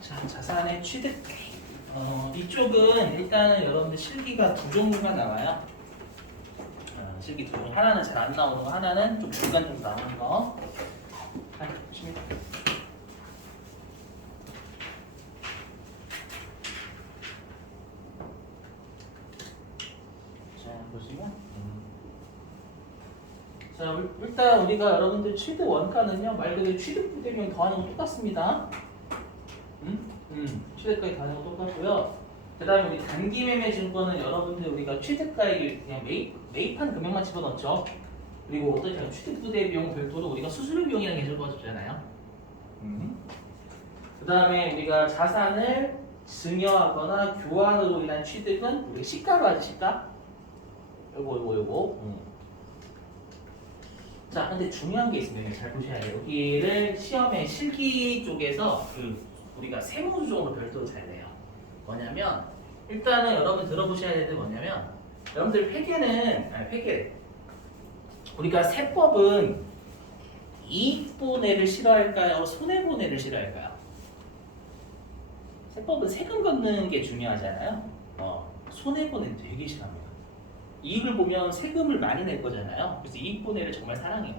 자, 자산의 취득. 이쪽은 일단은 여러분들 실기가 두 종류가 나와요. 실기 두 종. 하나는 잘 안 나오는 거, 하나는 좀 중간 정도 나오는 거. 보십니다. 자, 보시면. 자, 일단 우리가 여러분들 취득 원가는요, 말 그대로 취득 부대비용 더하는 거 똑같습니다. 취득가액 더하는 거 똑같고요. 그 다음에 우리 단기 매매 증권은 여러분들 우리가 취득가액을 그냥 매입한 금액만 집어넣죠. 그리고 어떻게 하면 취득 부대 비용 별도로 우리가 수수료 비용이라는 게 적어줬잖아요. 그 다음에 우리가 자산을 증여하거나 교환으로 인한 취득은 우리 시가로 하지, 시가. 요거. 자, 근데 중요한 게 있습니다. 잘 보셔야 돼요. 여기를 시험에 실기 쪽에서 우리가 세무조정으로 별도로 잘 내요. 뭐냐면 일단은 여러분 들어보셔야 되는 게 뭐냐면 여러분들 회계 우리가 세법은 이익분해를 싫어할까요? 손해분해를 싫어할까요? 세법은 세금 걷는 게 중요하잖아요. 손해분해 되게 싫어합니다. 이익을 보면 세금을 많이 낼 거잖아요. 그래서 이익분해를 정말 사랑해요.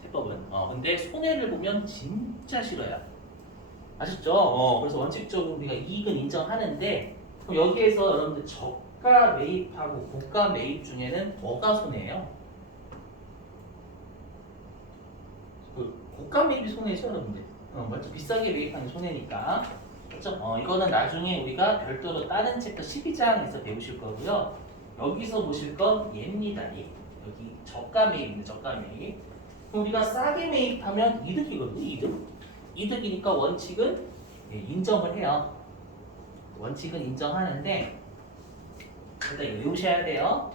세법은. 근데 손해를 보면 진짜 싫어요. 아셨죠? 그래서 원칙적으로 우리가 이익은 인정하는데 그럼 여기에서 여러분들 저가 매입하고 고가 매입 중에는 뭐가 손해예요? 고가 매입이 손해죠, 여러분들. 맞죠? 비싸게 매입하는 게 손해니까. 그렇죠? 이거는 나중에 우리가 별도로 다른 챕터 12장에서 배우실 거고요. 여기서 보실 건 얘입니다. 얘. 여기 저가 매입입니다. 저가 매입. 그럼 우리가 싸게 매입하면 이득이거든요. 이득이니까 원칙은 인정을 해요. 원칙은 인정하는데 일단 외우셔야 돼요.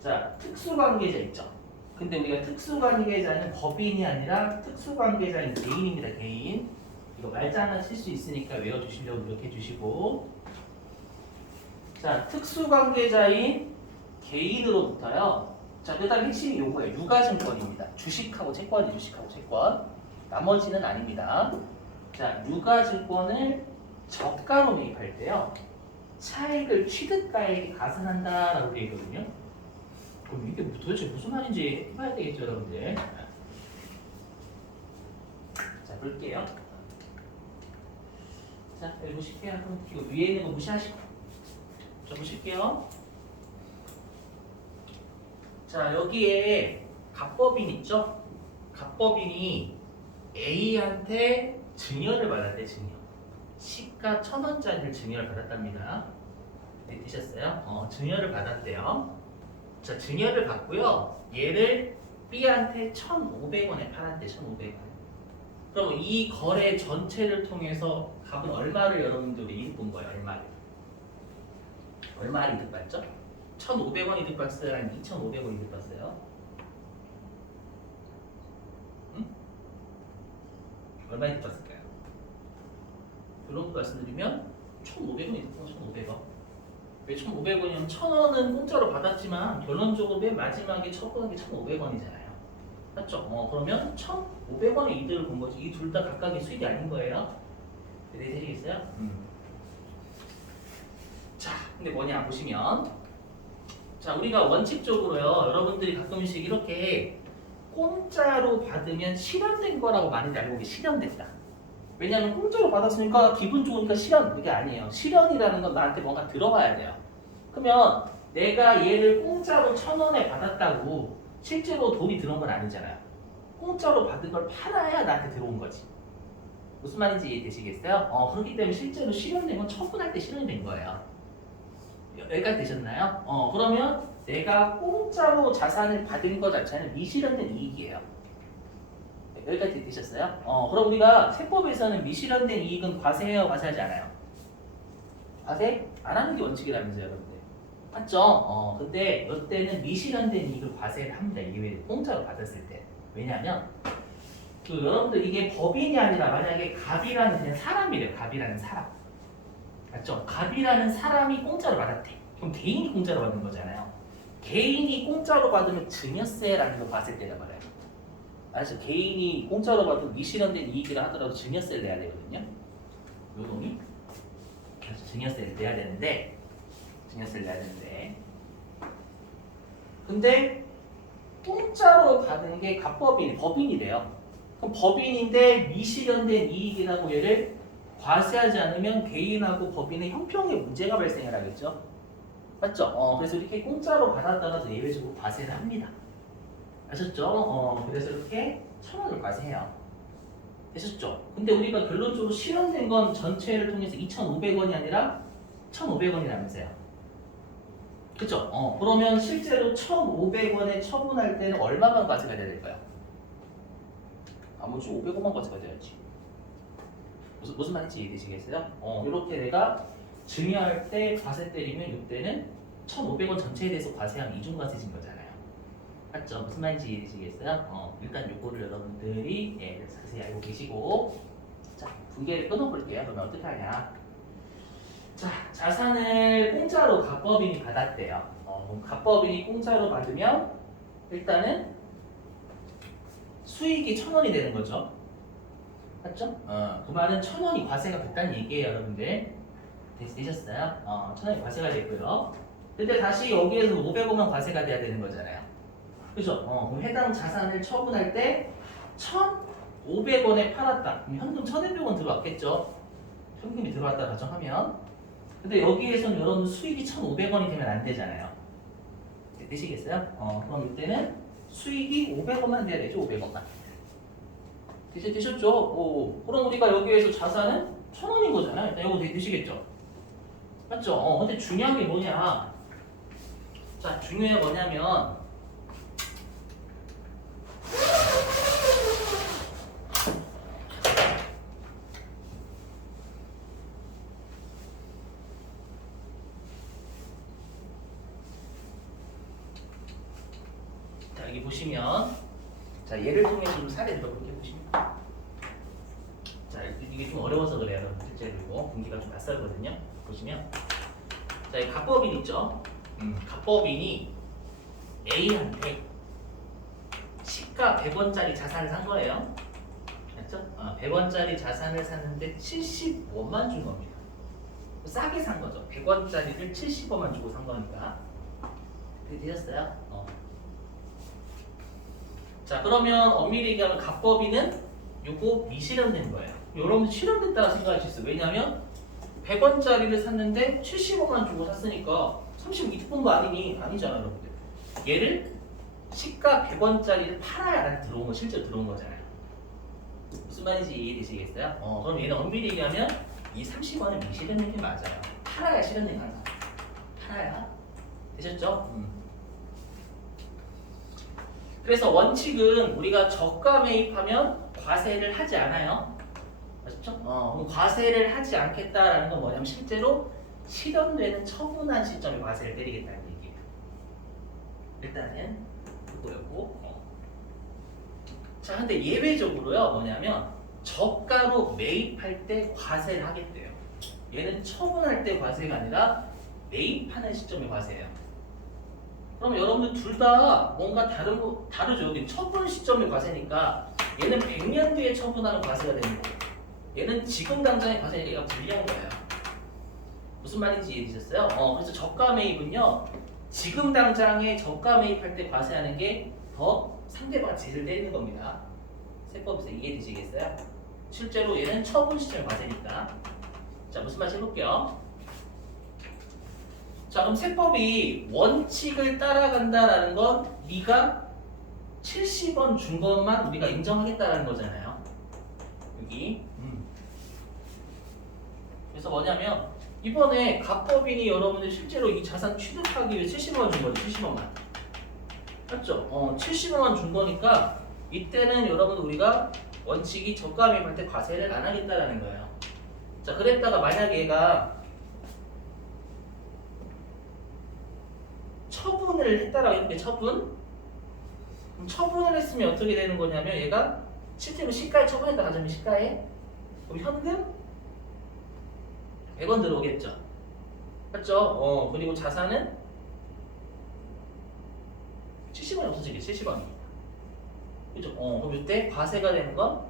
자, 특수관계자 있죠. 근데 우리가 특수관계자는 법인이 아니라 특수관계자인 개인입니다. 개인. 이거 말장난 칠 수 있으니까 외워주시려고 노력해 주시고. 자, 특수관계자인 개인으로부터요. 자, 그 다음 핵심이 요거예요. 유가증권입니다. 주식하고 채권이 주식하고 채권. 나머지는 아닙니다. 자, 유가증권을 저가로 매입할 때요. 차익을 취득가액에 가산한다라고 되어 있거든요. 그럼 이게 도대체 무슨 말인지 해봐야 되겠죠, 여러분들. 자, 볼게요. 자, 여기 보실게요. 그럼 이거 위에 있는 거 무시하시고. 자, 보실게요. 자, 여기에 갑법인 있죠? 갑법인이 A한테 증여를 받았대, 증여. 시가 1,000원짜리를 증여를 받았답니다. 네, 되셨어요? 증여를 받았대요. 자, 증여를 받고요. 얘를 B한테 1,500원에 팔았대, 1,500원. 그럼 이 거래 전체를 통해서 갑은 얼마를 여러분들이 이득 본 거예요? 얼마를 이득 봤죠? 1,500원 이득 봤어요? 아니면 2,500원 이득 봤어요? 얼마 이득 봤을까요? 그런 거 말씀드리면 1,500원 이득 봤어요. 1,500원. 왜 1,500원이면 1,000원은 공짜로 받았지만 결론적으로 맨 마지막에 처분한 게 1,500원이잖아요. 맞죠? 그러면 1,500원의 이득을 본 거지. 이 둘 다 각각의 수익이 아닌 거예요. 이해되시겠어요? 자, 근데 뭐냐 보시면, 자, 우리가 원칙적으로요. 여러분들이 가끔씩 이렇게 공짜로 받으면 실현된 거라고 많이 알고 계세요. 실현됐다. 왜냐하면 공짜로 받았으니까 기분 좋으니까 실현. 그게 아니에요. 실현이라는 건 나한테 뭔가 들어와야 돼요. 그러면 내가 얘를 공짜로 1,000원에 받았다고 실제로 돈이 들어온 건 아니잖아요. 공짜로 받은 걸 팔아야 나한테 들어온 거지. 무슨 말인지 이해되시겠어요? 그렇기 때문에 실제로 실현된 건 처분할 때 실현이 된 거예요. 여기까지 되셨나요? 그러면 내가 공짜로 자산을 받은 것 자체는 미실현된 이익이에요. 여기까지 되셨어요? 그럼 우리가 세법에서는 미실현된 이익은 과세해요, 과세하지 않아요? 과세 안 하는 게 원칙이라면서요, 여러분들. 맞죠? 근데 이때는 미실현된 이익을 과세를 합니다. 이게 공짜로 받았을 때. 왜냐하면 여러분들 이게 법인이 아니라 만약에 갑이라는 그냥 사람이래요. 갑이라는 사람. 맞죠? 갑이라는 사람이 공짜로 받았대. 그럼 개인이 공짜로 받는 거잖아요. 개인이 공짜로 받으면 증여세라는 거 과세 때려 말아요. 아시죠? 개인이 공짜로 받은 미실현된 이익이라 하더라도 증여세를 내야 되거든요. 요 놈이 그래서 증여세를 내야 되는데 근데 공짜로 받은 게 법인이래요. 그럼 법인인데 미실현된 이익이라고 얘를 과세하지 않으면 개인하고 법인의 형평에 문제가 발생하겠죠. 맞죠? 그래서 이렇게 공짜로 받았다가도 예외적으로 과세를 합니다. 아셨죠? 그래서 이렇게 1,000원을 과세해요. 되셨죠? 근데 우리가 결론적으로 실현된 건 전체를 통해서 2,500원이 아니라 1,500원이라면서요. 그쵸? 그러면 실제로 1,500원에 처분할 때는 얼마만 과세가 돼야 될까요? 나머지 500원만 과세가 돼야지. 무슨 말인지 이해되시겠어요? 이렇게 내가 증여할 때 과세 때리면 이때는 1,500원 전체에 대해서 과세하면 이중과세진 거잖아요. 맞죠? 무슨 말인지 이해되시겠어요? 일단 요거를 여러분들이 자세히 알고 계시고 자, 분개를 끊어볼게요. 그러면 어떻게 하냐? 자, 자산을 공짜로 갑법인이 받았대요. 그럼 갑법인이 공짜로 받으면 일단은 수익이 1,000원이 되는 거죠. 맞죠? 그 말은 1,000원이 과세가 됐다는 얘기예요, 여러분들. 되셨어요? 1,000원이 과세가 됐고요. 근데 다시 여기에서 500원만 과세가 돼야 되는 거잖아요. 그죠? 그럼 해당 자산을 처분할 때 1,500원에 팔았다. 그럼 현금 1,200원 들어왔겠죠? 현금이 들어왔다 가정하면. 근데 여기에서는 여러분 수익이 1,500원이 되면 안 되잖아요. 되시겠어요? 그럼 이때는 수익이 500원만 돼야 되죠, 500원만. 되셨죠? 그럼 우리가 여기에서 자산은 1,000원인 거잖아요. 일단 이거 되시겠죠? 맞죠? 근데 중요한 게 뭐냐? 자, 중요한 게 뭐냐면 자, 여기 보시면 자, 예를 통해서 좀 사례 들어볼게요. 보시면 자, 이게 좀 어려워서 그래요. 실제로 이거 분기가 좀 낯설거든요. 보시면 자, 이 갑법인 있죠? 갑법인이 A한테 시가 100원짜리 자산을 산 거예요. 맞죠? 100원짜리 자산을 샀는데 70원만 준 겁니다. 싸게 산 거죠. 100원짜리를 70원만 주고 산 거니까. 그게 되셨어요? 자, 그러면 엄밀히 얘기하면 갑법인은 요거 미실현된 거예요. 여러분들 실현됐다고 생각하실 수 있어요. 왜냐면 100원짜리를 샀는데 70원만 주고 샀으니까 30원 거 아니니? 아니잖아요, 여러분들. 얘를 시가 100원짜리를 팔아야 들어온 거, 실제로 들어온 거잖아요. 무슨 말인지 이해되시겠어요? 그럼 얘는 엄밀히 얘기하면 이 30원은 미실현된 게 맞아요. 팔아야 실현된 거야. 팔아야. 되셨죠? 그래서 원칙은 우리가 저가 매입하면 과세를 하지 않아요. 맞죠? 그럼 과세를 하지 않겠다라는 건 뭐냐면 실제로 실현되는 처분한 시점에 과세를 때리겠다는 얘기예요. 일단은 그거였고. 자, 근데 예외적으로요 뭐냐면 저가로 매입할 때 과세를 하겠대요. 얘는 처분할 때 과세가 아니라 매입하는 시점에 과세예요. 그럼 여러분들 둘 다 뭔가 다르죠. 여기 처분 시점의 과세니까 얘는 100년 뒤에 처분하는 과세가 되는 거고 얘는 지금 당장의 과세니까 얘가 불리한 거예요. 무슨 말인지 이해되셨어요? 그래서 저가 매입은요 지금 당장에 저가 매입할 때 과세하는 게 더 상대방 빚을 내는 겁니다. 세법에서 이해되시겠어요? 실제로 얘는 처분 시점의 과세니까. 자, 무슨 말인지 해볼게요. 자, 그럼 세법이 원칙을 따라간다라는 건 네가 70원 준 것만 우리가 인정하겠다라는 거잖아요. 여기. 그래서 뭐냐면 이번에 갑법인이 여러분들 실제로 이 자산 취득하기 위해 70원 준 거죠. 70원만. 맞죠? 70원만 준 거니까 이때는 여러분 우리가 원칙이 저가 매입할 때 과세를 안 하겠다라는 거예요. 자, 그랬다가 만약에 얘가 처분을 했다라고 했는데 처분? 그럼 처분을 했으면 어떻게 되는 거냐면 얘가 실제로 시가에 처분했다 가자면 시가에 그럼 현금 100원 들어오겠죠. 맞죠? 그리고 자산은 70원이 없어지겠죠. 70원입니다. 그죠? 그럼 이때 과세가 되는 건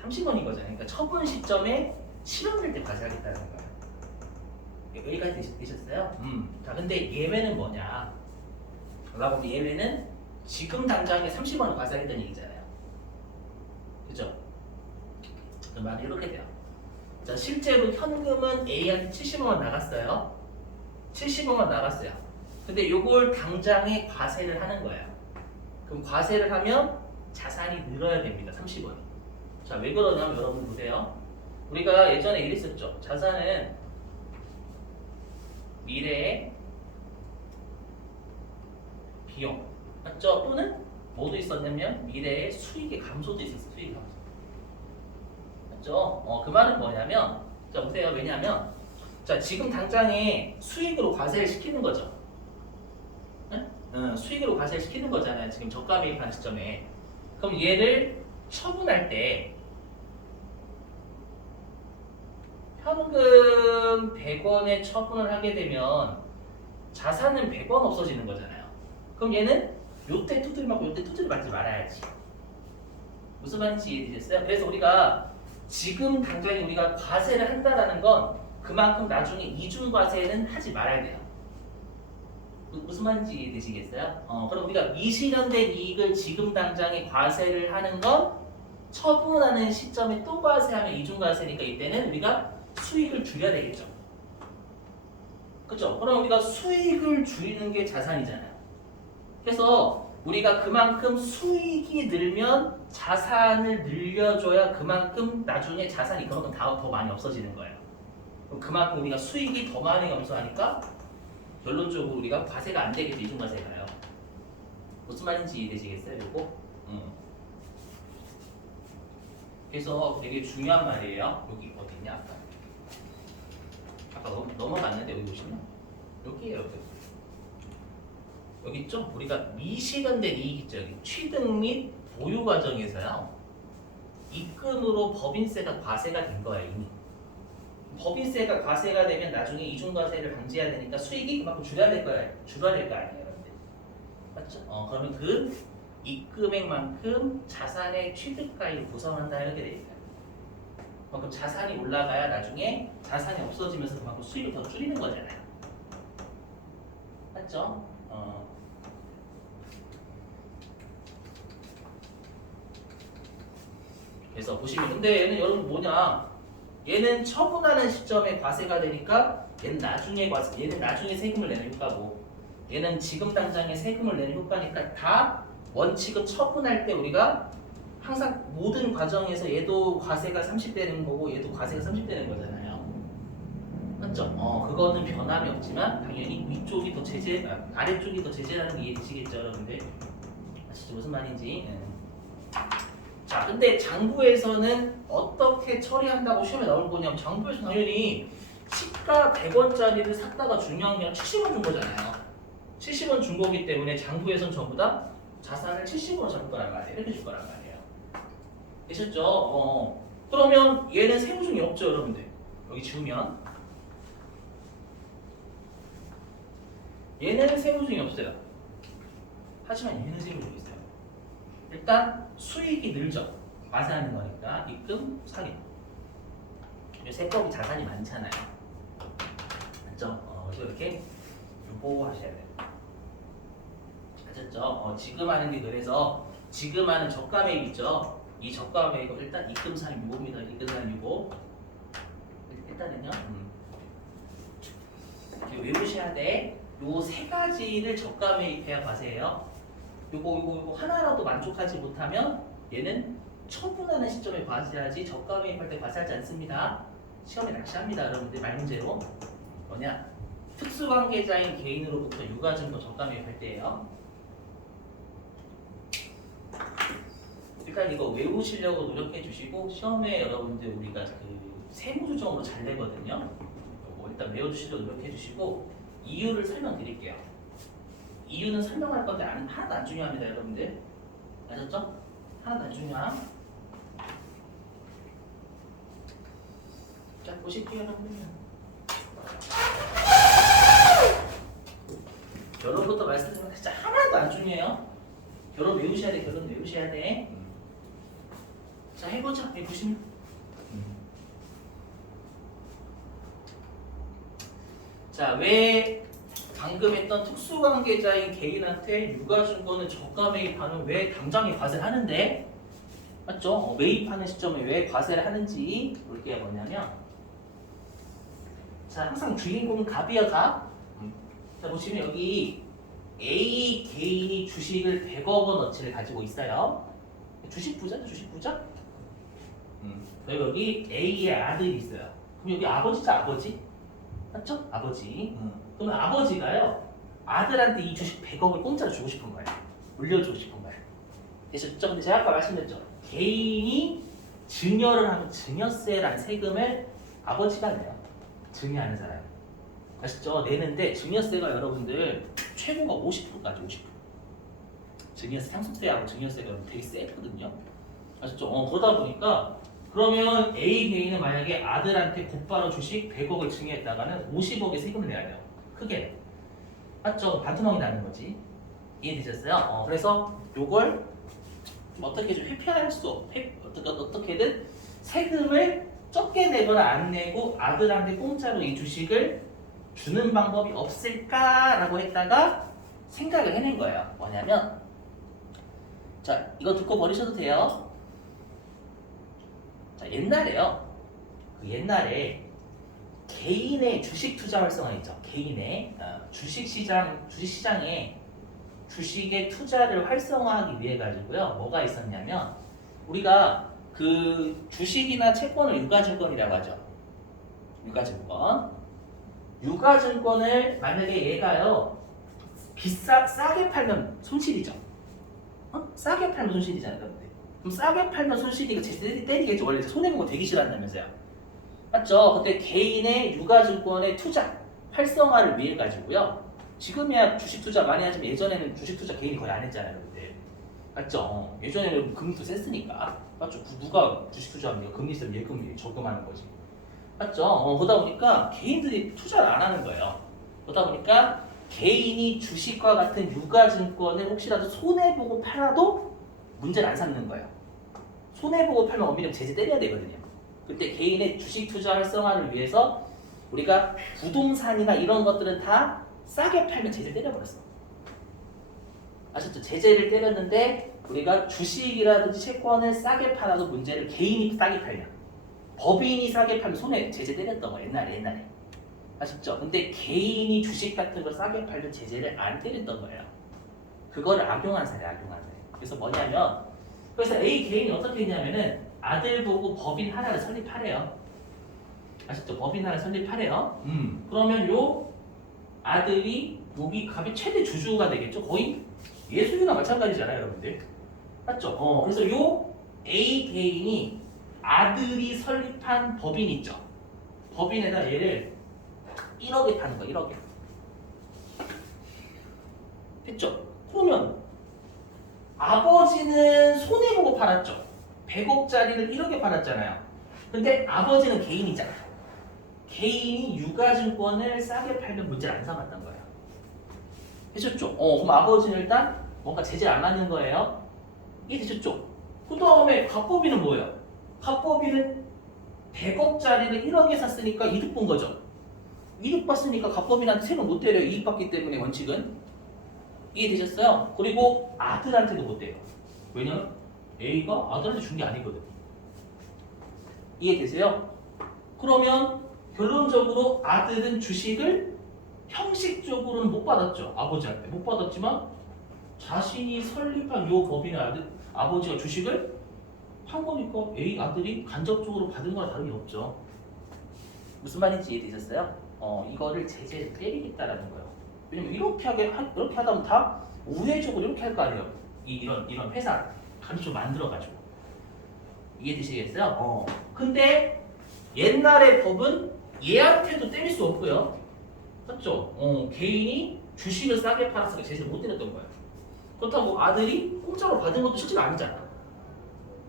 30원인 거잖아요. 그러니까 처분 시점에 실현될 때 과세하겠다는 거예요. 여기까지 되셨어요? 자, 근데 예외는 뭐냐? 라고 하면 예외는 지금 당장에 30원을 과세하겠다는 얘기잖아요. 그죠? 그 말이 이렇게 돼요. 자, 실제로 현금은 A한테 70원만 나갔어요. 70원만 나갔어요. 근데 요걸 당장에 과세를 하는 거예요. 그럼 과세를 하면 자산이 늘어야 됩니다. 30원이. 자, 왜 그러냐면 여러분 보세요. 우리가 예전에 이랬었죠. 자산은 미래의 비용, 맞죠? 또는 뭐도 있었냐면 미래의 수익의 감소도 있었어요. 수익 감소. 맞죠? 그 말은 뭐냐면, 자 보세요. 왜냐하면 자 지금 당장에 수익으로 과세를 시키는 거죠. 수익으로 과세를 시키는 거잖아요. 지금 저가 매입한 시점에. 그럼 얘를 처분할 때 현금 100원에 처분을 하게 되면 자산은 100원 없어지는 거잖아요. 그럼 얘는 요때 두드려 맞고 요때 두드려 맞지 말아야지. 무슨 말인지 이해되셨어요? 그래서 우리가 지금 당장에 우리가 과세를 한다라는 건 그만큼 나중에 이중 과세는 하지 말아야 돼요. 무슨 말인지 이해되시겠어요? 그럼 우리가 미실현된 이익을 지금 당장에 과세를 하는 건 처분하는 시점에 또 과세하면 이중 과세니까 이때는 우리가 수익을 줄여야 되겠죠. 그렇죠? 그럼 우리가 수익을 줄이는 게 자산이잖아요. 그래서 우리가 그만큼 수익이 늘면 자산을 늘려줘야 그만큼 나중에 자산이 그만큼 더 많이 없어지는 거예요. 그만큼 우리가 수익이 더 많이 감소하니까 결론적으로 우리가 과세가 안 되겠죠. 이중과세가요. 무슨 말인지 이해되시겠어요? 이거? 그래서 되게 중요한 말이에요. 여기 어디냐? 아까 넘어갔는데 여기 보시면 여기에요. 여기 있죠? 우리가 미실현된 이익 있죠. 여기 취득 및 보유 과정에서요. 입금으로 법인세가 과세가 된 거예요. 이미. 법인세가 과세가 되면 나중에 이중과세를 방지해야 되니까 수익이 그만큼 줄여야 될 거예요. 줄여야 될 거 아니에요. 여러분들. 맞죠? 그러면 그 입금액만큼 자산의 취득가액을 구성한다 이렇게 되니까. 그만큼 자산이 올라가야 나중에 자산이 없어지면서 그만큼 수익을 더 줄이는 거잖아요. 맞죠? 그래서 보시면 근데 얘는 여러분 뭐냐? 얘는 처분하는 시점에 과세가 되니까 얘는 나중에 과세, 얘는 나중에 세금을 내는 효과고 얘는 지금 당장에 세금을 내는 효과니까 다 원칙은 처분할 때 우리가 항상 모든 과정에서 얘도 과세가 30되는 거고 얘도 과세가 30되는 거잖아요. 맞죠? 그거는 변함이 없지만 당연히 위쪽이 더 제재, 아래쪽이 더 제재라는 게 이해되시겠죠, 여러분들? 아시죠? 무슨 말인지? 자, 근데 장부에서는 어떻게 처리한다고 시험에 나올 거냐면 장부에서 당연히 시가 100원짜리를 샀다가 중요한 게 70원 준 거잖아요. 70원 준 거기 때문에 장부에서는 전부 다 자산을 70원으로 잡을 거란 말이에요. 이렇게 줄 거란 말이에요. 되셨죠? 그러면 얘는 세무중이 없죠, 여러분들. 여기 지우면 얘는 세무중이 없어요. 하지만 얘는 세무중이 있어요. 일단 수익이 늘죠. 과세하는 거니까 입금, 상여. 세법이 자산이 많잖아요. 맞죠? 그래서 이렇게 유보하셔야 돼요. 아셨죠? 지금 하는 게 그래서 지금 하는 저가 매입 있죠? 이 저가 매입은 일단 입금, 상여, 유보입니다. 입금, 상여, 유보. 일단은요. 외우셔야 돼. 요 세 가지를 저가 매입해야 과세해요. 요거 하나라도 만족하지 못하면 얘는 처분하는 시점에 과세하지 저가 매입할 때 과세하지 않습니다. 시험에 낚시합니다. 여러분들 말 문제로 뭐냐? 특수관계자인 개인으로부터 유가증권 저가 매입할 때예요. 일단 이거 외우시려고 노력해 주시고 시험에 여러분들 우리가 그 세무조정으로 잘 내거든요. 이거 일단 외워주시려고 노력해 주시고 이유를 설명드릴게요. 이유는 설명할 건데 하나도 안 중요합니다, 여러분들. 아셨죠? 하나도 안 중요함. 자, 보실게요, 여러분들. 결론부터 말씀드리면 진짜 하나도 안 중요해요. 결혼 외우셔야 돼. 결혼 외우셔야 돼. 자, 해보자. 여기 보시면. 자, 왜 방금 했던 특수관계자인 개인한테 유가증권을 저가 매입하는 왜 당장에 과세를 하는데? 맞죠? 매입하는 시점에 왜 과세를 하는지 볼 게 뭐냐면, 자, 항상 주인공은 갑이야, 갑. 자, 보시면 여기 A 개인이 주식을 100억 원어치를 가지고 있어요. 주식 부자죠, 주식 부자? 그리고 여기 A의 아들이 있어요. 그럼 여기 아버지죠, 아버지? 맞죠? 아버지. 그러면 아버지가요, 아들한테 이 주식 100억을 공짜로 주고 싶은 거예요. 물려주고 싶은 거예요. 되셨죠? 근데 제가 아까 말씀드렸죠. 개인이 증여를 하면 증여세라는 세금을 아버지가 내요. 증여하는 사람. 아시죠? 내는데 증여세가 여러분들 최고가 50%까지 50%. 증여세 상속세하고 증여세가 되게 세거든요. 아시죠? 그러다 보니까 그러면 A 개인은 만약에 아들한테 곧바로 주식 100억을 증여했다가는 50억의 세금을 내야 돼요. 크게. 맞죠? 반토막이 나는 거지. 이해되셨어요? 그래서 요걸 좀 어떻게 좀 회피할 수 어떻게든 세금을 적게 내거나 안 내고 아들한테 공짜로 이 주식을 주는 방법이 없을까라고 했다가 생각을 해낸 거예요. 뭐냐면, 자, 이거 듣고 버리셔도 돼요. 자, 옛날에요. 그 옛날에 개인의 주식 투자 활성화 있죠. 개인의 주식시장에 주식의 투자를 활성화하기 위해 가지고요. 뭐가 있었냐면, 우리가 그 주식이나 채권을 유가증권이라고 하죠. 유가증권을 만약에 얘가요, 싸게 팔면 손실이죠. 싸게 팔면 손실이잖아요. 그럼 싸게 팔면 손실이니까 제재 때리겠죠. 원래 손해본 거 되게 싫어한다면서요. 맞죠? 근데 개인의 유가증권의 투자 활성화를 위해 가지고요. 지금이야 주식 투자 많이 하지만 예전에는 주식 투자 개인이 거의 안 했잖아요. 그때. 맞죠? 예전에는 금리도 셌으니까. 맞죠? 누가 주식 투자하면 금리 세면 예금이 저금하는 거지. 맞죠? 그러다 보니까 개인들이 투자를 안 하는 거예요. 그러다 보니까 개인이 주식과 같은 유가증권을 혹시라도 손해보고 팔아도 문제를 안 삼는 거예요. 손해보고 팔면 엄밀히 제재 때려야 되거든요. 그때 개인의 주식 투자 활성화를 위해서 우리가 부동산이나 이런 것들은 다 싸게 팔면 제재 때려버렸어. 아셨죠? 제재를 때렸는데 우리가 주식이라든지 채권을 싸게 팔아도 문제를 개인이 싸게 팔면, 법인이 싸게 팔면 손해 제재 때렸던 거 옛날에. 아셨죠? 근데 개인이 주식 같은 걸 싸게 팔면 제재를 안 때렸던 거예요. 그거를 악용한 사례. 그래서 뭐냐면, 그래서 A 개인이 어떻게 했냐면은 아들 보고 법인 하나를 설립하래요. 아셨죠? 법인 하나를 설립하래요. 그러면 요 아들이 여기 갑이 최대 주주가 되겠죠? 거의 예수님과 마찬가지잖아요, 여러분들. 맞죠? 그래서 요 A 개인이 아들이 설립한 법인 있죠? 법인에다 얘를 1억에 파는 거야, 1억에. 됐죠? 그러면 아버지는 손해보고 팔았죠? 100억짜리를 1억에 팔았잖아요. 근데 아버지는 개인이잖아. 개인이 유가증권을 싸게 팔면 문제를 안 삼았던 거예요. 되셨죠? 그럼 아버지는 일단 뭔가 제재를 안 하는 거예요. 이해되셨죠? 그 다음에 갑법인은 뭐예요? 갑법인은 100억짜리를 1억에 샀으니까 이득 본 거죠. 이득 봤으니까 갑법인한테 세금 못 때려요. 이익 받기 때문에 원칙은. 이해되셨어요? 그리고 아들한테도 못 때려. 왜냐면 A가 아들한테 준 게 아니거든. 이해되세요? 그러면 결론적으로 아들은 주식을 형식적으로는 못 받았죠. 아버지한테. 못 받았지만 자신이 설립한 요 법인의 아버지가 주식을 판 거니까 A 아들이 간접적으로 받은 거랑 다름이 없죠. 무슨 말인지 이해되셨어요? 이거를 제재를 때리겠다라는 거예요. 왜냐면 이렇게 하다 보면 다 우회적으로 이렇게 할 거 아니에요. 이런 회사 간접 만들어가지고. 이해되시겠어요? 근데 옛날의 법은 얘한테도 때릴 수 없고요. 맞죠? 개인이 주식을 싸게 팔아서 제재를 못 때렸던 거예요. 그렇다고 아들이 공짜로 받은 것도 실제가 아니잖아.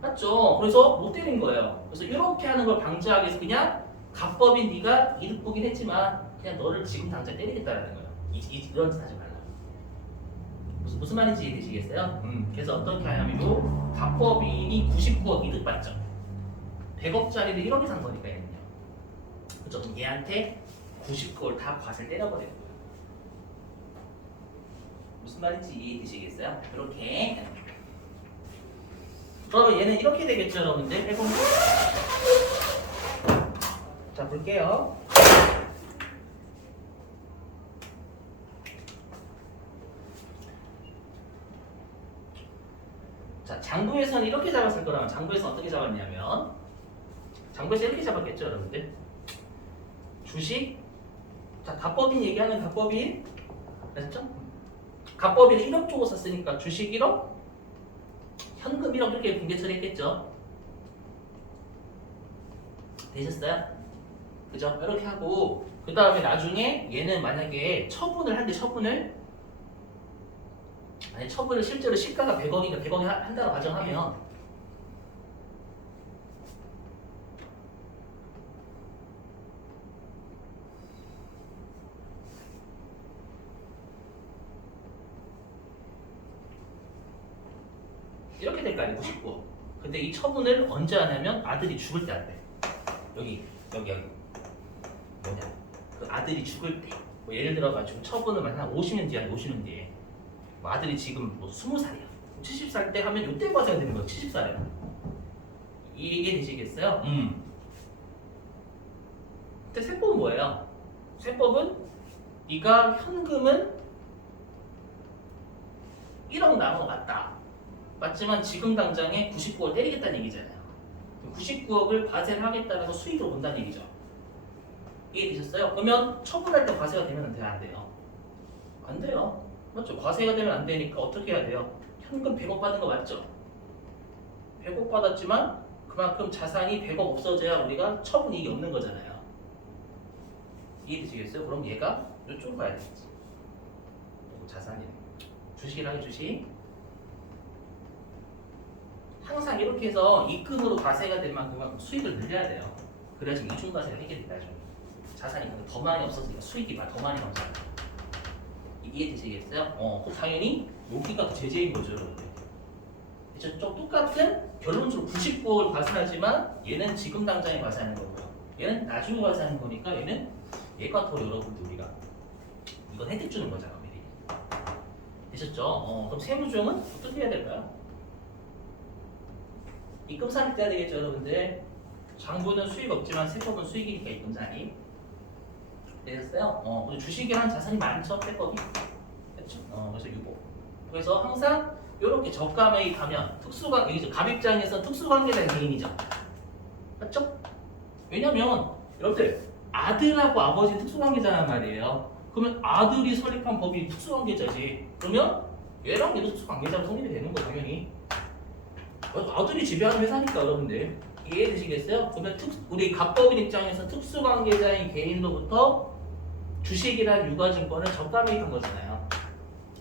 맞죠? 그래서 못 때린 거예요. 그래서 이렇게 하는 걸 방지하기 위해서 그냥 갑법인 네가 이득 보긴 했지만 그냥 너를 지금 당장 때리겠다라는 거예요. 이런 짓 하지 말라. 무슨 말인지 이해되시겠어요? 그래서 어떻게 하냐면 요 갑법인이 99억 이득 받죠. 100억짜리를 1억에 산 거니까 얘는요. 그죠? 그럼 얘한테 99억 다 과세를 때려버려요. 무슨 말인지 이해되시겠어요? 이렇게. 그러면 얘는 이렇게 되겠죠, 여러분들? 해보면. 자, 볼게요. 자, 장부에서는 이렇게 잡았을 거라면 장부에서 어떻게 잡았냐면 장부에서 이렇게 잡았겠죠, 여러분들? 주식. 자, 갑법인 얘기하는 갑법인. 됐죠? 갑법인 1억 주고 샀으니까 주식 1억, 현금 1억 이렇게 분배 처리했겠죠? 되셨어요? 그죠? 이렇게 하고 그 다음에 나중에 얘는 만약에 처분을 한대 처분을 아니 처분을 실제로 시가가 100억이니까 100억이 한다고 가정하면 이렇게 될 거 아니에요 99억. 근데 이 처분을 언제 하냐면 아들이 죽을 때 한대. 여기 뭐냐 그 아들이 죽을 때 뭐 예를 들어가지고 처분을 한 50년 뒤에 50년 뒤에 뭐 아들이 지금 뭐 20살이야 70살 때 하면 요때 과세가 되는 거예요. 70살에 이게 되시겠어요? 근데 세법은 뭐예요? 세법은 네가 현금은 1억 남은 거 맞다. 맞지만 지금 당장에 99억 때리겠다는 얘기잖아요. 99억을 과세를 하겠다는 거 수익으로 본다는 얘기죠. 이해되셨어요? 그러면 처분할 때 과세가 되면 돼요? 안 돼요? 안 돼요. 맞죠? 과세가 되면 안 되니까 어떻게 해야 돼요? 현금 100억 받은 거 맞죠? 100억 받았지만 그만큼 자산이 100억 없어져야 우리가 처분 이익이 없는 거잖아요. 이해되시겠어요? 그럼 얘가 이쪽으로 가야 되겠지. 자산이 주식이랑 주식. 항상 이렇게 해서 입금으로 과세가 될 만큼 수익을 늘려야 돼요. 그래야지 이중과세가 해결된다. 자산이 더 많이 없어지니까 수익이 더 많이 나오잖아요. 이해되시겠어요? 그럼 당연히 여기가 제재인 거죠, 여러분들. 그렇죠? 똑같은 결론적으로 99억을 과세하지만 얘는 지금 당장에 과세하는 거고요. 얘는 나중에 과세하는 거니까 얘는 얘가 더 여러분들 우리가 이건 혜택 주는 거잖아, 미리. 되셨죠? 그럼 세무조정은 어떻게 해야 될까요? 입금산입 돼야 되겠죠, 여러분들. 장부는 수익 없지만 세법은 수익이니까 입금산입. 되셨어요? 주식이란 자산이 많죠, 세법이. 그렇죠? 그래서 유보. 그래서 항상 이렇게 저가매입 하면 특수관계이죠. 갑입장에서 특수관계자의 개인이죠. 맞죠? 왜냐면 여러분들 아들하고 아버지 특수관계자란 말이에요. 그러면 아들이 설립한 법이 특수관계자지. 그러면 얘랑 얘도 특수관계자로 성립이 되는 거 당연히. 아들이 지배하는 회사니까 여러분들 이해되시겠어요? 그러면 우리 갑법인 입장에서 특수관계자인 개인로부터 주식이란 유가증권을 저가매입한 거잖아요.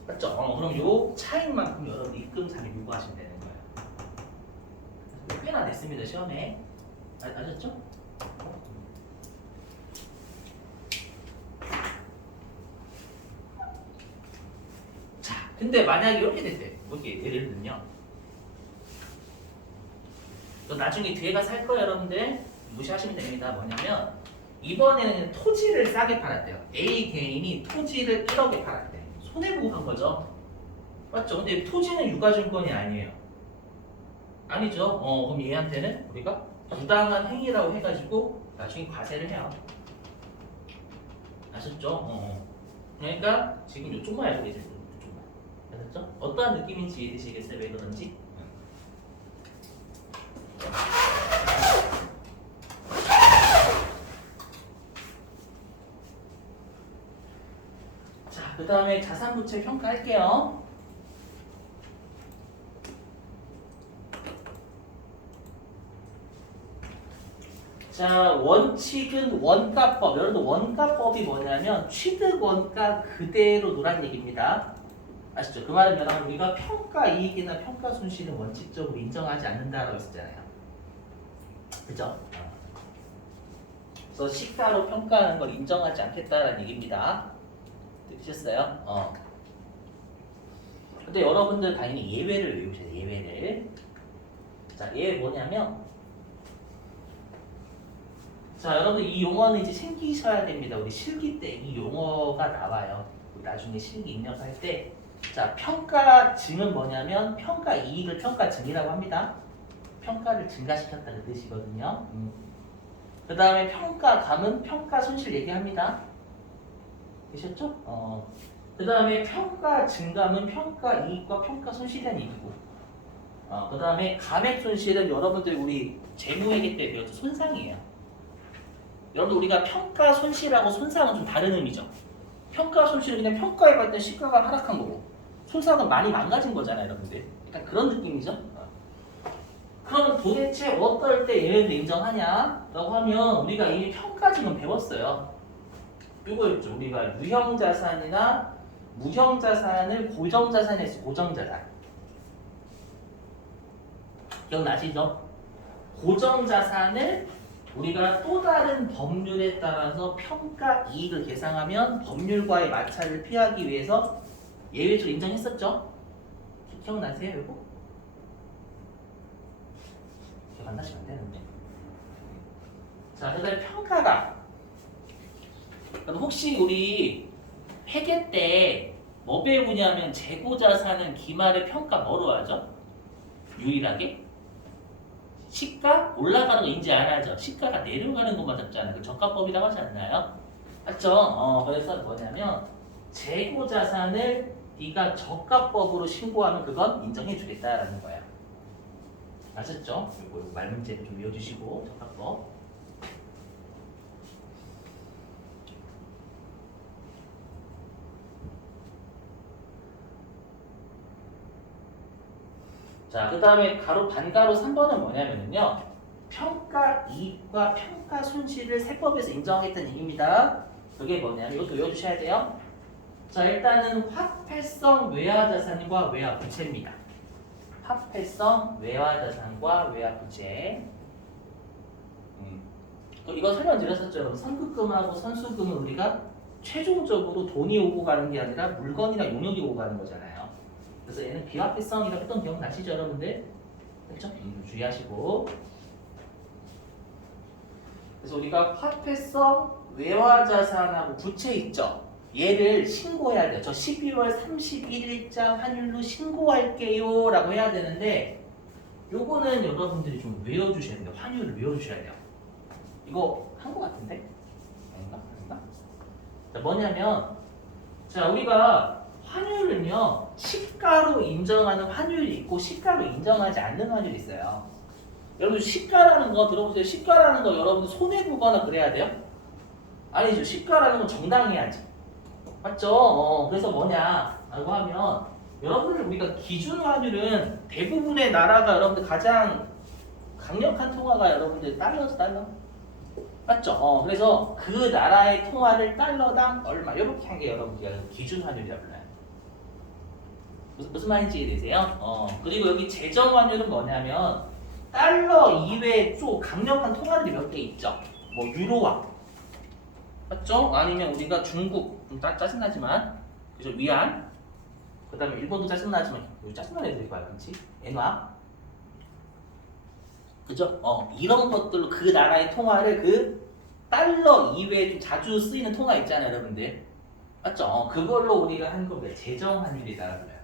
맞죠? 그럼 요 차익만큼 여러분이 입금산입 요구하시면 되는 거예요. 꽤나 냈습니다 시험에. 아셨죠? 자, 근데 만약에 이렇게 됐대. 이렇게 예를 들면요. 나중에 뒤에가 살 거예요, 여러분들. 무시하시면 됩니다. 뭐냐면 이번에는 토지를 싸게 팔았대요. A 개인이 토지를 1억에 팔았대. 손해보고 산 거죠. 맞죠? 근데 토지는 유가증권이 아니에요. 아니죠? 그럼 얘한테는 우리가 부당한 행위라고 해가지고 나중에 과세를 해요. 아셨죠? 그러니까 지금 이쪽만 알고 계세요. 이쪽만. 아셨죠? 어떠한 느낌인지 이해되시겠어요? 왜 그런지? 자, 그 다음에 자산부채 평가할게요. 자, 원칙은 원가법. 여러분 원가법이 뭐냐면 취득 원가 그대로 놓란 얘기입니다. 아시죠? 그 말은 뭐냐면 우리가 평가 이익이나 평가 손실은 원칙적으로 인정하지 않는다라고 했었잖아요. 그죠? 그래서 시가로 평가하는 걸 인정하지 않겠다라는 얘기입니다. 들으셨어요? 근데 여러분들 당연히 예외를 외우셔야 돼요. 예외를. 자, 예외 뭐냐면 자, 여러분 이 용어는 이제 챙기셔야 됩니다. 우리 실기 때 이 용어가 나와요. 나중에 실기 입력할 때. 자, 평가증은 뭐냐면 평가 이익을 평가증이라고 합니다. 평가를 증가시켰다 그 뜻이거든요. 그 다음에 평가감은 평가 손실 얘기합니다. 되셨죠? 그 다음에 평가 증감은 평가 이익과 평가 손실에 대한 얘기고, 그 다음에 감액 손실은 여러분들 우리 재무회계 때 배웠죠. 손상이에요. 여러분 우리가 평가 손실하고 손상은 좀 다른 의미죠. 평가 손실은 그냥 평가해봤을 때 시가가 하락한 거고, 손상은 많이 망가진 거잖아요, 여러분들. 약간 그런 느낌이죠. 그럼 도대체 어떨 때 얘네들 인정하냐? 라고 하면 우리가 이미 평가증은 배웠어요. 이거였죠. 우리가 유형자산이나 무형자산을 고정자산에서 고정자산. 기억나시죠? 고정자산을 우리가 또 다른 법률에 따라서 평가 이익을 계상하면 법률과의 마찰을 피하기 위해서 예외적으로 인정했었죠? 기억나세요, 이거? 기억 안 나시면 안 되는데. 자, 그 다음에 평가가. 그럼 혹시 우리 회계 때 뭐 배우냐면 재고자산은 기말의 평가 뭐로 하죠? 유일하게? 시가 올라가는 거 인지 안 하죠? 시가가 내려가는 것만 잡잖아요. 그 저가법이라고 하지 않나요? 맞죠? 그래서 뭐냐면 재고자산을 네가 저가법으로 신고하면 그건 인정해 주겠다라는 거야. 아셨죠? 이거 말 문제를 좀 외워주시고 저가법. 자, 그 다음에 가로 반가로 3번은 뭐냐면요. 평가 이익과 평가 손실을 세법에서 인정하겠다는 얘기입니다. 그게 뭐냐면 이것도 외워주셔야 돼요. 자, 일단은 화폐성 외화자산과 외화부채입니다. 화폐성 외화자산과 외화부채. 이거 설명드렸었죠. 선급금하고 선수금은 우리가 최종적으로 돈이 오고 가는 게 아니라 물건이나 용역이 오고 가는 거잖아요. 그래서 얘는 비화폐성이라고 했던 기억나시죠, 여러분들? 그렇죠? 주의하시고. 그래서 우리가 화폐성 외화자산하고 부채 있죠? 얘를 신고해야 돼요. 저 12월 31일자 환율로 신고할게요 라고 해야 되는데 요거는 여러분들이 좀 외워주셔야 돼요. 환율을 외워주셔야 돼요. 이거 한 거 같은데? 아닌가? 자, 뭐냐면 자, 우리가 환율은요 시가로 인정하는 환율이 있고 시가로 인정하지 않는 환율이 있어요. 여러분 시가라는 거 들어보세요. 시가라는 거 여러분들 손해보거나 그래야 돼요? 아니죠. 시가라는 건 정당해야지. 맞죠? 그래서 뭐냐라고 하면 여러분들 우리가 기준 환율은 대부분의 나라가 여러분들 가장 강력한 통화가 여러분들 달러죠, 달러. 맞죠? 그래서 그 나라의 통화를 달러당 얼마 이렇게 한 게 여러분들 기준 환율이라고 불러요. 무슨 말인지 이해되세요? 그리고 여기 재정 환율은 뭐냐면 달러 이외에 또 강력한 통화들이 몇 개 있죠. 뭐 유로화, 맞죠? 아니면 우리가 중국 좀 짜증나지만 그죠? 위안, 그다음에 일본도 짜증나지만 짜증나는 애들이 많지. 엔화, 그죠? 이런 것들로 그 나라의 통화를 그 달러 이외에 좀 자주 쓰이는 통화 있잖아요, 여러분들. 맞죠? 그걸로 우리가 하는 거 왜 재정 환율이라고 불러요.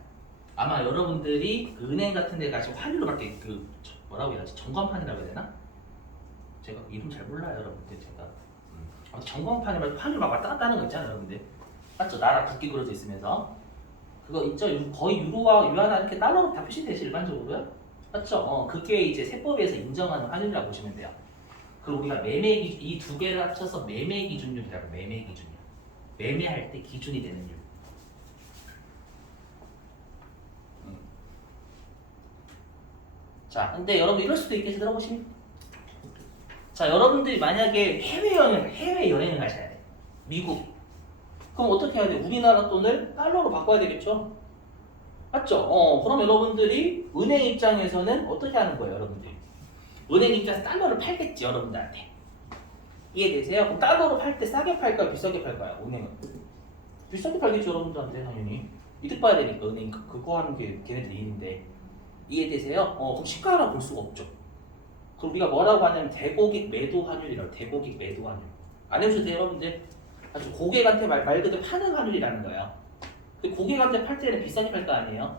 아마 여러분들이 그 은행 같은 데 가시고 환율로 밖에 그 뭐라고 해야지? 전광판이라고 해야 되나? 제가 이름 잘 몰라요, 여러분들. 제가 전광판이라고 환율 막 왔다 갔다 하는 거 있잖아요, 여러분들. 맞죠? 나라 국기 그려져 있으면서 그거 있죠? 거의 유로와 유아나 이렇게 달러로 다 표시되지 일반적으로요. 맞죠? 그게 이제 세법에서 인정하는 환율이라고 보시면 돼요. 그리고 우리가 매매 이 두 개를 합쳐서 매매 기준율이라고. 매매 기준율. 매매할 때 기준이 되는 율. 자, 근데 여러분 이럴 수도 있겠지. 들어보시면. 자, 여러분들이 만약에 해외여행을 가셔야 돼. 미국. 그럼 어떻게 해야 돼? 우리나라 돈을 달러로 바꿔야 되겠죠? 맞죠? 그럼 여러분들이 은행 입장에서는 어떻게 하는 거예요, 여러분들이? 은행 입장에서 달러를 팔겠지, 여러분들한테. 이해되세요? 그럼 달러로 팔 때 싸게 팔까요? 비싸게 팔까요? 은행은? 비싸게 팔겠죠, 여러분들한테, 당연히. 이득 봐야 되니까 은행 그거 하는 게 걔네들 일인데 이해되세요? 그럼 시가라 볼 수가 없죠. 그럼 우리가 뭐라고 하냐면 대고객 매도 환율이라고. 대고객 매도 환율. 안 해보셔도 돼요 여러분들. 아주 고객한테 말 그대로 파는 환율이라는 거예요. 근데 고객한테 팔 때는 비싸게 팔 거 아니에요?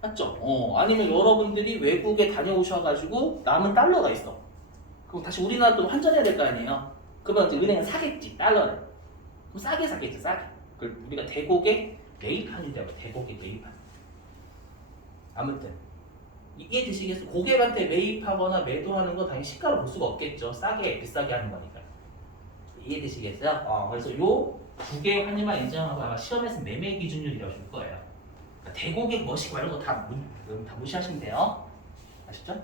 맞죠? 아니면 여러분들이 외국에 다녀오셔가지고 남은 달러가 있어. 그럼 다시 우리나라 또 환전해야 될 거 아니에요? 그러면 이제 은행은 사겠지, 달러를. 그럼 싸게 사겠지, 싸게. 그걸 우리가 대고객 매입환이라고. 대고객 매입환. 아무튼 이해되시겠어요? 고객한테 매입하거나 매도하는 거 당연히 시가를 볼 수가 없겠죠. 싸게, 비싸게 하는 거니까. 이해되시겠어요? 그래서 요 두 개의 환율만 인정하고 아마 시험에서 매매 기준율이라고 줄 거예요. 그러니까 대고객 뭐식 말고 다 무시하시면 돼요. 아시죠?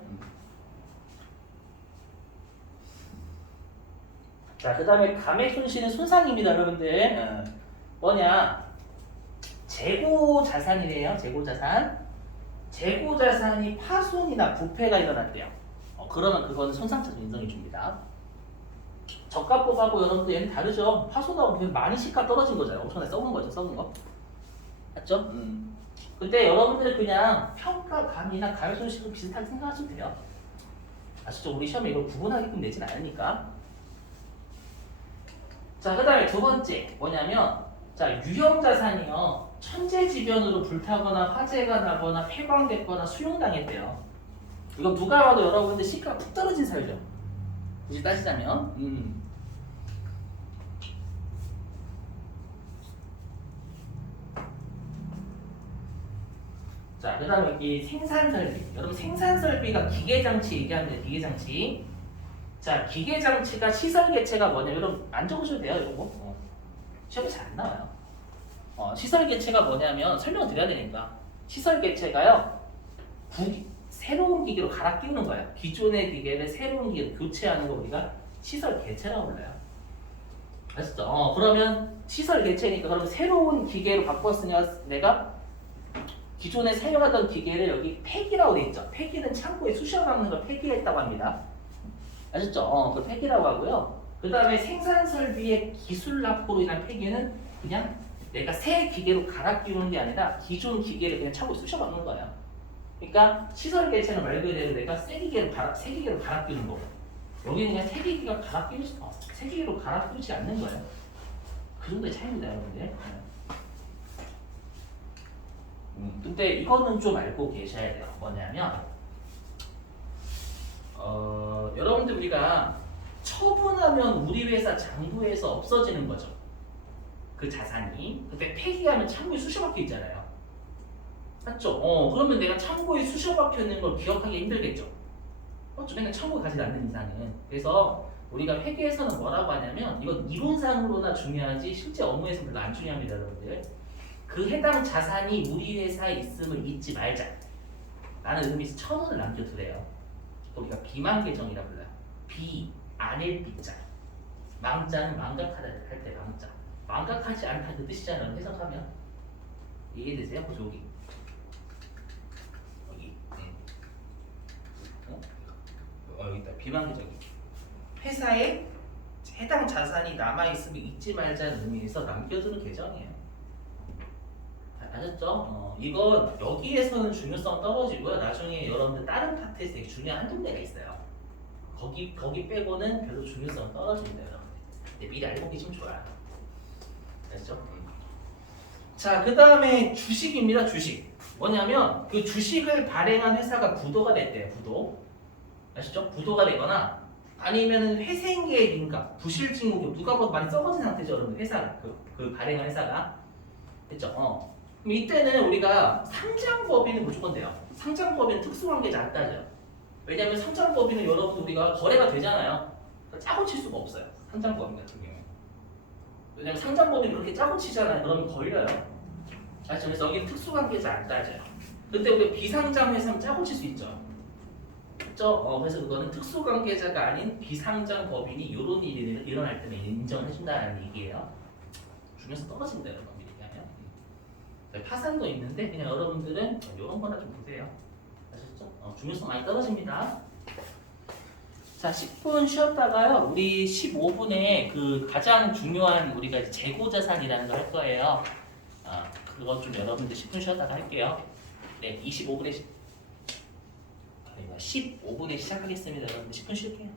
자, 그 다음에 감액 손실은 손상입니다, 여러분들. 뭐냐? 재고 자산이래요, 재고 자산. 재고 자산이 파손이나 부패가 일어났대요. 그러면 그거는 손상차손 인정해 줍니다. 저가법하고 여러분들 얘는 다르죠. 파손하고 많이 시가 떨어진 거잖아요. 엄청나게 썩은 거죠, 썩은 거. 맞죠? 근데 여러분들 그냥 평가감이나 가액 손실도 비슷하게 생각하시면 돼요. 아시죠? 우리 시험에 이걸 구분하게끔 내진 않으니까. 자, 그 다음에 두 번째 뭐냐면, 자, 유형자산이요. 천재지변으로 불타거나 화재가 나거나 폐광됐거나 수용당했대요. 이거 누가 봐도 여러분들 시가가 푹 떨어진 사유죠. 굳이 따지자면. 자, 그 다음에 여기 생산설비. 여러분 생산설비가 기계장치 얘기하는데 기계장치. 자, 기계장치가 시설개체가 뭐냐. 여러분 안 적으셔도 돼요, 이런 거. 시험에 잘 안 나와요. 시설개체가 뭐냐면 설명을 드려야 되니까. 시설개체가요. 새로운 기계로 갈아 끼우는 거예요. 기존의 기계를 새로운 기계로 교체하는 거 우리가 시설개체라고 불러요. 아시죠? 그러면 시설개체니까 그러면 새로운 기계로 바꿨으니까 내가 기존에 사용하던 기계를 여기 폐기라고 돼 있죠. 폐기는 창고에 쑤셔 넣는 걸 폐기했다고 합니다. 아셨죠? 그걸 폐기라고 하고요. 그 다음에 생산 설비의 기술 납부로 인한 폐기는 그냥 내가 새 기계로 갈아 끼우는 게 아니라 기존 기계를 그냥 창고에 쑤셔 넣는 거예요. 그러니까 시설 개체는 말 그대로 내가 새 기계로 갈아 끼우는 거고, 여기는 그냥 새 기계로 갈아 끼우지 않는 거예요. 그 정도의 차이입니다, 여러분들. 근데 이거는 좀 알고 계셔야 돼요. 뭐냐면 여러분들 우리가 처분하면 우리 회사 장부에서 없어지는 거죠. 그 자산이. 근데 폐기하면 창고에 쑤셔 박혀 있잖아요. 맞죠? 그러면 내가 창고에 쑤셔 박혀 있는 걸 기억하기 힘들겠죠. 맞죠? 맨날 창고에 가지 않는 이상은. 그래서 우리가 회계에서는 뭐라고 하냐면 이건 이론상으로나 중요하지 실제 업무에서 별로 안 중요합니다, 여러분들. 그 해당 자산이 우리 회사에 있음을 잊지 말자 라는 의미에서 1,000원을 남겨두래요. 우리가 비망계정이라 불러요. 비, 아닐 비자. 망자는 망각하다 할 때 망자. 망각하지 않다 그 뜻이잖아요. 해석하면. 이해되세요? 여기. 여기 있다. 비망계정이. 회사에 해당 자산이 남아있음을 잊지 말자는 의미에서 남겨두는 계정이에요. 아셨죠? 이건 여기에서는 중요성 떨어지고요. 나중에 여러분들 다른 파트에서 되게 중요한 한 군데가 있어요. 거기 빼고는 별로 중요성 떨어집니다, 여러분들. 근데 미리 알고 계시면 좋아요. 아시죠? 자, 그 다음에 주식입니다. 주식. 뭐냐면 그 주식을 발행한 회사가 부도가 됐대요. 부도. 아시죠? 부도가 되거나 아니면 회생계획인가 부실징후금 누가 봐도 많이 썩어진 상태죠, 여러분. 회사가 그 발행한 회사가. 됐죠? 그럼 이때는 우리가 상장법인은 무조건 돼요. 상장법인은 특수관계자 안 따져요. 왜냐하면 상장법인은 여러분들 우리가 거래가 되잖아요. 짜고 칠 수가 없어요. 상장법인 같은 경우에. 왜냐하면 상장법인은 그렇게 짜고 치잖아요. 그러면 걸려요. 아시죠? 그래서 여기는 특수관계자 안 따져요. 근데 우리 비상장 회사는 짜고 칠 수 있죠. 그렇죠? 그래서 그거는 특수관계자가 아닌 비상장 법인이 이런 일이 일어날 때는 인정을 해준다는 얘기예요. 중요성 떨어진다, 여러분. 파산도 있는데 그냥 여러분들은 이런 거나 좀 보세요. 아셨죠? 중요성 많이 떨어집니다. 자, 10분 쉬었다가요. 우리 15분에 그 가장 중요한 우리가 재고자산이라는 걸 할 거예요. 그것 좀 여러분들 10분 쉬었다가 할게요. 네, 25분에 15분에 시작하겠습니다. 여러분들 10분 쉴게요.